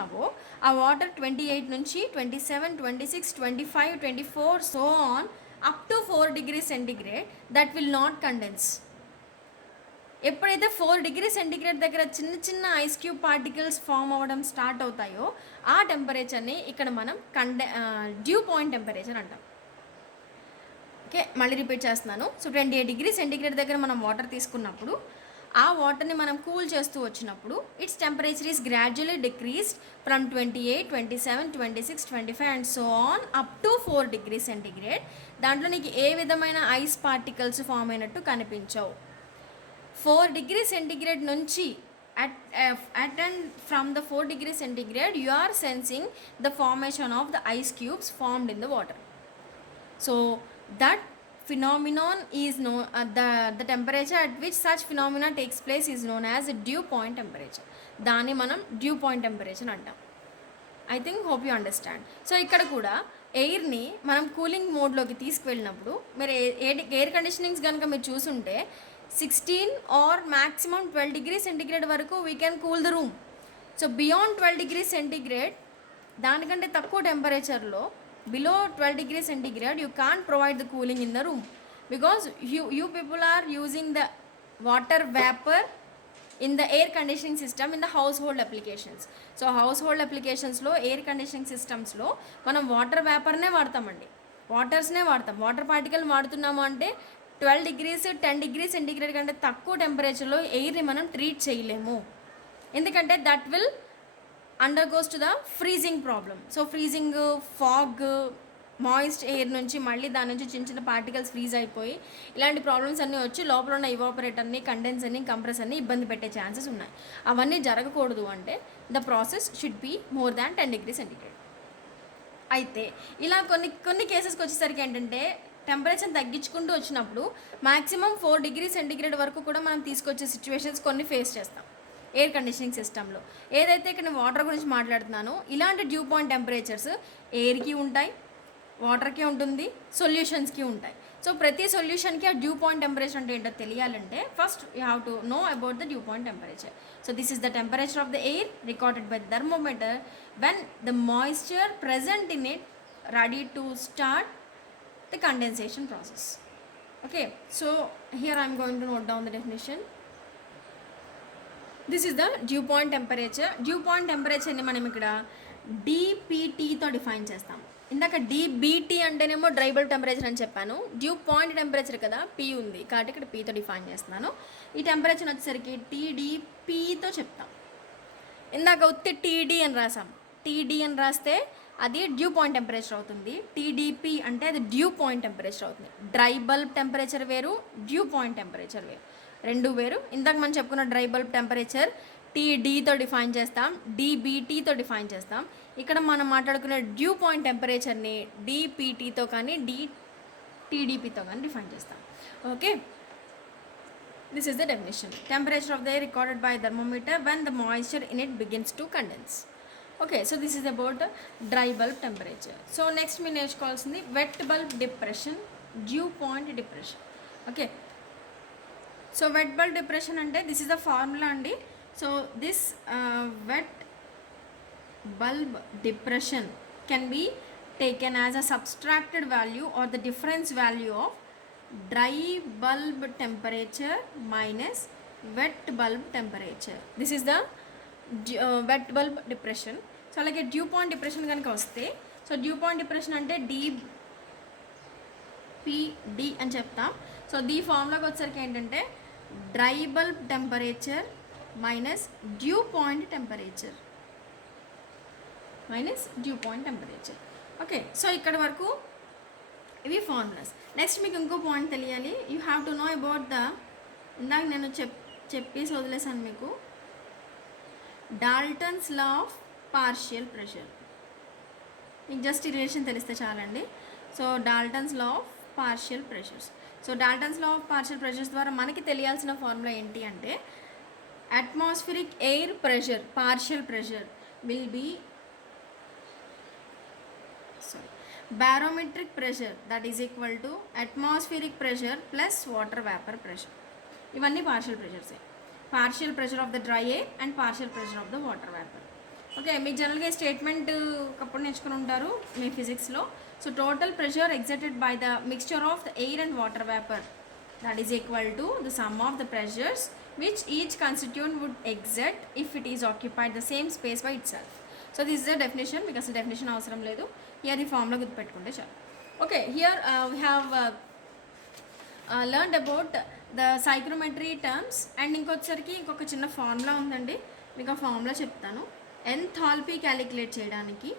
తీసుకున్నావో ఆ వాటర్ 28 నుంచి 27, 26, 25, 24 so on up to 4 degrees centigrade that will not condense. ఎప్పుడైతే 4 degrees centigrade దగ్గర చిన్న చిన్న ఐస్ క్యూబ్ పార్టికల్స్ ఫామ్ అవ్వడం స్టార్ట్ అవుతాయో ఆ టెంపరేచర్ని ఇక్కడ మనం డ్యూ పాయింట్ టెంపరేచర్ అంటాం. ఓకే, మళ్ళీ రిపీట్ చేస్తున్నాను. సో 28 degrees centigrade దగ్గర మనం వాటర్ తీసుకున్నప్పుడు ఆ వాటర్ని మనం కూల్ చేస్తూ వచ్చినప్పుడు it's temperature is gradually decreased from 28, 27, 26, 25 and so on up to 4 degrees centigrade. దాంట్లో నీకు ఏ విధమైన ఐస్ పార్టికల్స్ ఫామ్ అయినట్టు కనిపించవు. 4 degrees centigrade నుంచి at and from the 4 degrees centigrade you are sensing the formation of the ice cubes formed in the water. So that phenomenon is known the temperature at which such phenomena takes place is known as dew point temperature. దాన్ని మనం dew point temperature అంటాం. I think hope you understand. So ఇక్కడ కూడా ఎయిర్ని మనం cooling మోడ్లోకి తీసుకువెళ్ళినప్పుడు మీరు air conditionings కనుక మీరు చూసుంటే 16 ఆర్ మ్యాక్సిమం 12 degrees centigrade వరకు we can cool the room. So beyond 12 degrees centigrade దానికంటే తక్కువ టెంపరేచర్లో below 12 degrees centigrade you can't provide the cooling in the room because you people are using the water vapor in the air conditioning system in the household applications. So household applications లో air conditioning systems లో మనం water వేపర్నే వాడతామండి, వాటర్స్నే వాడతాం. Water particle వాడుతున్నాము అంటే 12 degrees 10 degrees centigrade కంటే తక్కువ టెంపరేచర్లో ఎయిర్ని మనం treat చేయలేము, ఎందుకంటే that will undergoes to the freezing problem. So freezing, fog, moist air నుంచి మళ్ళీ దాని నుంచి చిన్న చిన్న పార్టికల్స్ ఫ్రీజ్ అయిపోయి ఇలాంటి ప్రాబ్లమ్స్ అన్నీ వచ్చి లోపల ఉన్న ఇవాపరేటర్ని, కండెన్సర్ని, కంప్రెసర్ని ఇబ్బంది పెట్టే ఛాన్సెస్ ఉన్నాయి. అవన్నీ జరగకూడదు అంటే the process should be more than 10 degrees centigrade. అయితే ఇలా కొన్ని కేసెస్కి వచ్చేసరికి ఏంటంటే టెంపరేచర్ తగ్గించుకుంటూ వచ్చినప్పుడు మ్యాక్సిమం 4 degrees centigrade వరకు కూడా మనం తీసుకొచ్చే సిచ్యువేషన్స్ కొన్ని ఫేస్ చేస్తాం ఎయిర్ కండిషనింగ్ సిస్టంలో. ఏదైతే ఇక్కడ నేను వాటర్ గురించి మాట్లాడుతున్నానో ఇలాంటి డ్యూ పాయింట్ టెంపరేచర్స్ ఎయిర్కి ఉంటాయి, వాటర్కి ఉంటుంది, సొల్యూషన్స్కి ఉంటాయి. సో ప్రతి సొల్యూషన్కి ఆ డ్యూ పాయింట్ టెంపరేచర్ అంటే ఏంటో తెలియాలంటే first you have to know about the dew point temperature. So this is the temperature of the air recorded by thermometer when the moisture present in it ready to start the condensation process. Okay, so here I am going to note down the definition. This is the dew point temperature. Dew point temperature ని మనం ఇక్కడ dPtతో define చేస్తాం. ఇందాక dBt అంటేనేమో dry bulb temperature అని చెప్పాను, dew point temperature కదా P ఉంది కాబట్టి ఇక్కడ Pతో డిఫైన్ చేస్తున్నాను. ఈ టెంపరేచర్ వచ్చేసరికి TDPతో చెప్తాం. ఇందాక ఉత్తి TD అని రాసాం, TD అని రాస్తే అది డ్యూ పాయింట్ టెంపరేచర్ అవుతుంది, TDP అంటే అది డ్యూ పాయింట్ టెంపరేచర్ అవుతుంది. డ్రై బల్బ్ టెంపరేచర్ వేరు, డ్యూ పాయింట్ టెంపరేచర్ వేరు, రెండు వేరు. ఇందాక మనం చెప్పుకున్న డ్రై బల్బ్ టెంపరేచర్ TDతో డిఫైన్ చేస్తాం, dBtతో డిఫైన్ చేస్తాం. ఇక్కడ మనం మాట్లాడుకునే డ్యూ పాయింట్ టెంపరేచర్ని dPtతో కానీ TDPతో కానీ డిఫైన్ చేస్తాం. Okay, this is the definition. Temperature of the air recorded by thermometer when the moisture in it begins to condense. Okay, so this is about dry bulb temperature. So next మీరు నేర్చుకోవాల్సింది wet bulb depression, dew point depression. Okay, so wet bulb depression అంటే this is the formula అండి. So this wet bulb depression can be taken as a subtracted value or the difference value of dry bulb temperature minus wet bulb temperature. This is the wet bulb depression. So అలాగే due point depression కనుక వస్తే, so due point depression అంటే dPd అని చెప్తాం. So దీ ఫార్ములాకి వచ్చేసరికి ఏంటంటే dry bulb temperature minus dew point temperature minus dew point temperature. Okay, so ఇక్కడ వరకు ఇవి ఫార్ములాస్. నెక్స్ట్ మీకు ఇంకో పాయింట్ తెలియాలి, you have to know about the, ఇందాక నేను చెప్పేసి వదిలేసాను మీకు, Dalton's law of partial pressure. మీకు జస్ట్ ఈ రిలేషన్ తెలిస్తే చాలండి. So Dalton's law of partial pressures. So Dalton's law of partial pressures ద్వారా మనకి తెలియాల్సిన ఫార్ములా ఏంటి అంటే atmospheric air pressure partial pressure will be barometric pressure that is equal to atmospheric pressure plus water vapor pressure. ఇవన్నీ partial ప్రెషర్సే, partial pressure of the dry air and partial pressure of the water vapour. Okay, మీకు జనరల్గా ఈ statement ఒకప్పుడు నేర్చుకుని ఉంటారు మీ ఫిజిక్స్లో. So total pressure exerted by the mixture of the air and water vapour that is equal to the sum of the pressures which each constituent would exert if it is occupied the same space by itself. So this is the definition, because the definition అవసరం లేదు, here ఈ formula గుర్తుపెట్టుకుంటే చాలు. Okay, here we have learned about the psychrometry terms, and ఇంకొకసారికి ఇంకొక చిన్న formula ఉందండి, మీకు ఆ ఫార్ములా చెప్తాను. ఎంథాల్పీ క్యాలిక్యులేట్ చేయడానికి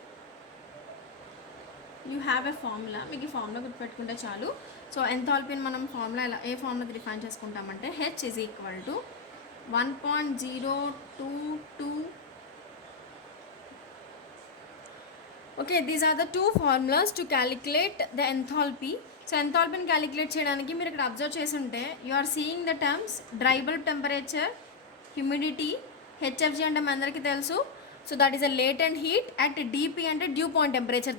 యూ హ్యావ్ ఎ ఫార్ములా, మీకు ఈ ఫార్ములా గుర్తుపెట్టుకుంటే చాలు. సో ఎంథాల్పీని మనం ఫార్ములా ఏ ఫార్ములా డిఫైన్ చేసుకుంటామంటే H is equal to 1.022. Okay, these are the two formulas to calculate the enthalpy. So ఎంథాల్పీని క్యాలిక్యులేట్ చేయడానికి మీరు ఇక్కడ అబ్జర్వ్ చేసి ఉంటే you are seeing the terms dry bulb temperature, humidity, HFG అంటే మన అందరికీ తెలుసు. So that is a latent heat at DP అంటే డ్యూ పాయింట్ టెంపరేచర్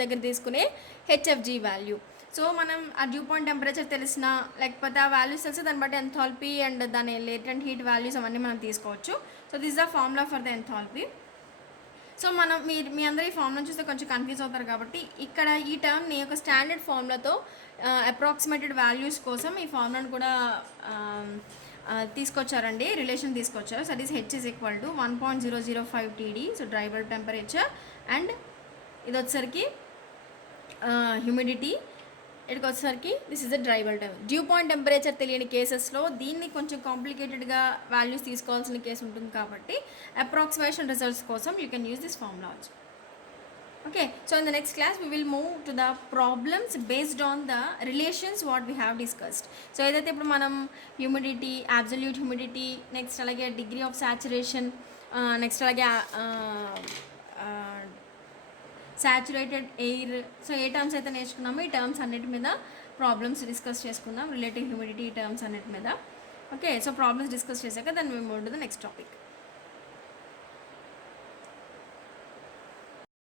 దగ్గర తీసుకునే హెచ్ఎఫ్జీ వాల్యూ. సో మనం ఆ డ్యూ పాయింట్ టెంపరేచర్ తెలిసిన, లేకపోతే ఆ వాల్యూస్ తెలిసి దాన్ని బట్టి ఎంథాల్పీ అండ్ దాని లేటెంట్ హీట్ వాల్యూస్ అవన్నీ మనం తీసుకోవచ్చు. So this the formula for the enthalpy. So మనం మీ అందరూ ఈ ఫార్ములా చూస్తే కొంచెం కన్ఫ్యూజ్ అవుతారు, కాబట్టి ఇక్కడ ఈ టర్మ్ని ఒక స్టాండర్డ్ ఫార్ములాతో అప్రాక్సిమేటెడ్ వాల్యూస్ కోసం ఈ ఫార్ములాను కూడా తీసుకొచ్చారండి, రిలేషన్ తీసుకొచ్చారు. So this H is equal to 1.005 TD, so dry bulb temperature, and ఇది వచ్చేసరికి హ్యూమిడిటీ, ఇక్కడికి వచ్చేసరికి this is the dry bulb temperature. Dew point temperature తెలియని కేసెస్లో దీన్ని కొంచెం కాంప్లికేటెడ్గా వాల్యూస్ తీసుకోవాల్సిన కేసు ఉంటుంది, కాబట్టి అప్రాక్సిమేషన్ రిజల్ట్స్ కోసం you can use this formula also. Okay, so in the next class we will move to the problems based on the relations what we have discussed. So ఏదైతే ఇప్పుడు మనం humidity, absolute humidity, next అలాగే degree of saturation, next అలాగే saturated air, so ఏ terms అయితే నేర్చుకున్నామో ఈ terms అన్నిటి మీద problems discuss చేసుకుందాం, రిలేటివ్ హ్యూమిడిటీ టర్మ్స్ అన్నిటి మీద. ఓకే, సో ప్రాబ్లమ్స్ డిస్కస్ చేశాక దాన్ని మేము move to the next topic.